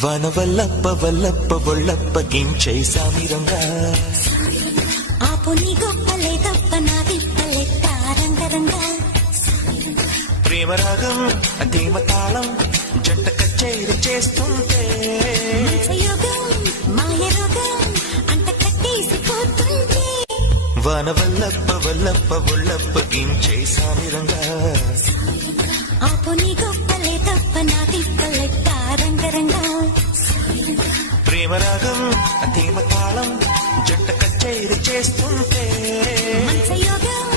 వనవల్లప్ప వల్లప్ప ఒళ్ళప్ప గించై సామిరంగా ఆపు నీ గొప్పలే తప్ప నా తిప్పలెట్ట రంగరంగా ప్రేమరాగం అతీమ తాళం జంట కచేరి చేస్తుంటే యోగం మాయ రోగం అంత కట్టేసిపోతుంటే వనవల్లప్ప వల్లప్ప ఒళ్ళప్ప గించై సామిరంగా ఆపు నీ గొప్పలే తప్ప నా తిప్పలెట్ట రంగరంగా ప్రేమరాగం అతీమ తాళం జంట కచేరి చేస్తుంటే యోగం